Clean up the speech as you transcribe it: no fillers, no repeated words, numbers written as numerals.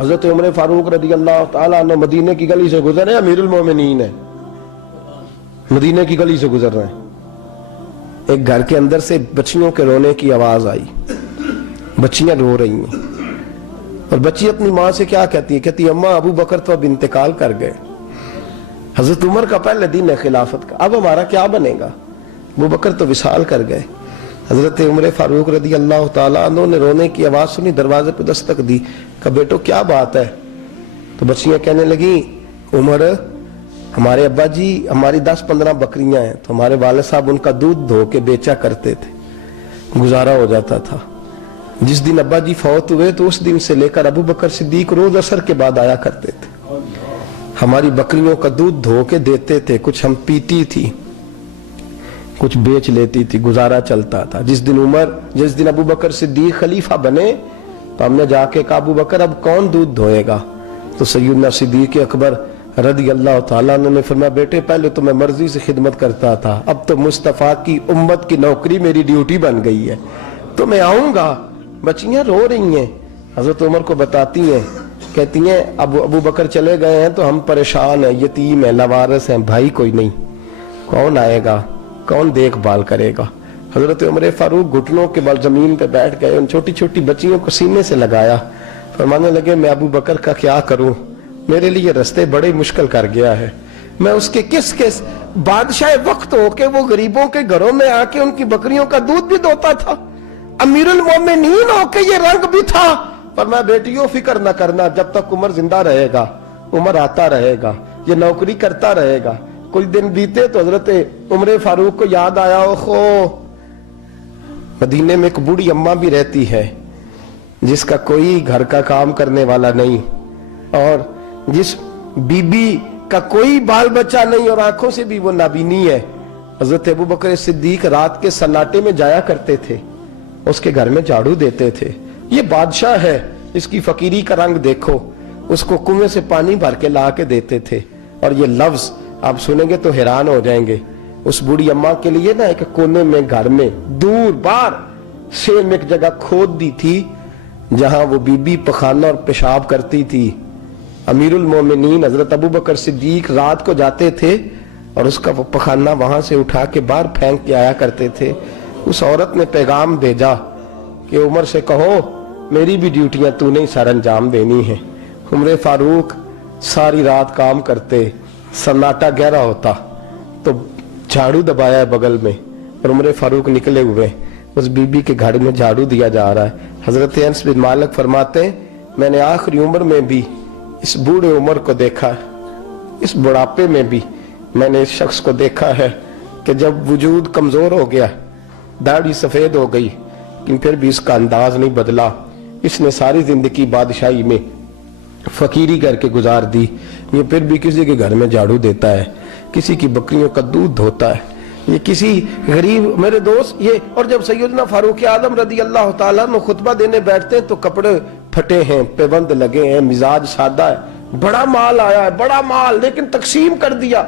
حضرت عمر فاروق رضی اللہ تعالیٰ عنہ مدینے کی گلی سے گزر رہے ہیں، امیر المومنین ہے، مدینے کی گلی سے گزر رہے ہیں، ایک گھر کے اندر سے بچیوں کے رونے کی آواز آئی، بچیاں رو رہی ہیں، اور بچی اپنی ماں سے کیا کہتی ہے؟ کہتی ہے اماں ابو بکر تو اب انتقال کر گئے، حضرت عمر کا پہلے دن ہے خلافت کا، اب ہمارا کیا بنے گا؟ ابو بکر تو وصال کر گئے۔ حضرت عمر فاروق رضی اللہ تعالیٰ عنہ نے رونے کی آواز سنی، دروازے پہ دستک دی، کہا بیٹو کیا بات ہے؟ تو بچیاں کہنے لگیں عمر ہمارے ابا جی ہماری 10-15 بکریاں ہیں، تو ہمارے والد صاحب ان کا دودھ دھو کے بیچا کرتے تھے، گزارا ہو جاتا تھا۔ جس دن ابا جی فوت ہوئے تو اس دن سے لے کر ابو بکر صدیق روز عصر کے بعد آیا کرتے تھے، ہماری بکریوں کا دودھ دھو کے دیتے تھے، کچھ ہم پیتی تھی، کچھ بیچ لیتی تھی، گزارا چلتا تھا۔ جس دن ابو بکر صدیق خلیفہ بنے تو ہم نے جا کے کہا ابو بکر اب کون دودھ دھوئے گا؟ تو سیدنا صدیق اکبر رضی اللہ تعالیٰ عنہ نے فرمایا بیٹے پہلے تو میں مرضی سے خدمت کرتا تھا، اب تو مصطفیٰ کی امت کی نوکری میری ڈیوٹی بن گئی ہے، تو میں آؤں گا۔ بچیاں رو رہی ہیں، حضرت عمر کو بتاتی ہیں، کہتی ہیں ابو بکر چلے گئے ہیں تو ہم پریشان ہیں، یتیم ہیں، لاوارث ہیں، بھائی کوئی نہیں، کون آئے گا، کون دیکھ بھال کرے گا؟ حضرت عمر فاروق گھٹنوں کے بل زمین پہ بیٹھ گئے، ان چھوٹی چھوٹی بچیوں کو سینے سے لگایا، فرمانے لگے میں ابو بکر کا کیا کروں، میرے لیے رستے بڑے مشکل کر گیا ہے، میں اس کے کس بادشاہ وقت ہو کے وہ غریبوں کے گھروں میں آ کے ان کی بکریوں کا دودھ بھی دوتا تھا، امیر المومنین ہو کے یہ رنگ بھی تھا۔ پر میں بیٹیوں فکر نہ کرنا، جب تک عمر زندہ رہے گا، عمر آتا رہے گا، یہ نوکری کرتا رہے گا۔ کچھ دن بیتے تو حضرت عمر فاروق کو یاد آیا اوہو مدینے میں ایک بوڑھی اماں بھی رہتی ہے جس کا کوئی گھر کا کام کرنے والا نہیں، اور جس بی بی کا کوئی بال بچہ نہیں، اور آنکھوں سے بھی وہ نابینی ہے۔ حضرت ابو بکر صدیق رات کے سناٹے میں جایا کرتے تھے، اس کے گھر میں جھاڑو دیتے تھے۔ یہ بادشاہ ہے، اس کی فقیری کا رنگ دیکھو، اس کو کنویں سے پانی بھر کے لا کے دیتے تھے۔ اور یہ لفظ آپ سنیں گے تو حیران ہو جائیں گے، اس بوڑھی اماں کے لیے نا ایک کونے میں گھر میں دور بار سیم ایک جگہ کھود دی تھی جہاں وہ بی بی پخانہ اور پیشاب کرتی تھی۔ امیر المومنین حضرت ابو بکر صدیق رات کو جاتے تھے اور اس کا وہ پخانہ وہاں سے اٹھا کے باہر پھینک کے آیا کرتے تھے۔ اس عورت نے پیغام بھیجا کہ عمر سے کہو میری بھی ڈیوٹیاں تو نے سر انجام دینی ہیں۔ عمر فاروق ساری رات کام کرتے، سناٹا گہرا ہوتا تو جھاڑو دبایا ہے بغل میں، اور عمر فاروق نکلے ہوئے، اس بی بی کے گھر میں جھاڑو دیا جا رہا ہے۔ حضرت انس بن مالک فرماتے ہیں میں نے آخری عمر میں بھی اس بوڑھے عمر کو دیکھا، اس بڑھاپے میں بھی میں نے اس شخص کو دیکھا ہے کہ جب وجود کمزور ہو گیا، داڑھی سفید ہو گئی، لیکن پھر بھی اس کا انداز نہیں بدلا۔ اس نے ساری زندگی بادشاہی میں فقیری کر کے گزار دی، یہ پھر بھی کسی کے گھر میں جھاڑو دیتا ہے، کسی کی بکریوں کا دودھ دھوتا ہے، یہ کسی غریب میرے دوست یہ۔ اور جب سیدنا فاروق اعظم رضی اللہ تعالیٰ عنہ خطبہ دینے بیٹھتے ہیں تو کپڑے پھٹے ہیں، پیبند لگے ہیں، مزاج سادہ ہے، بڑا مال آیا ہے، بڑا مال، لیکن تقسیم کر دیا۔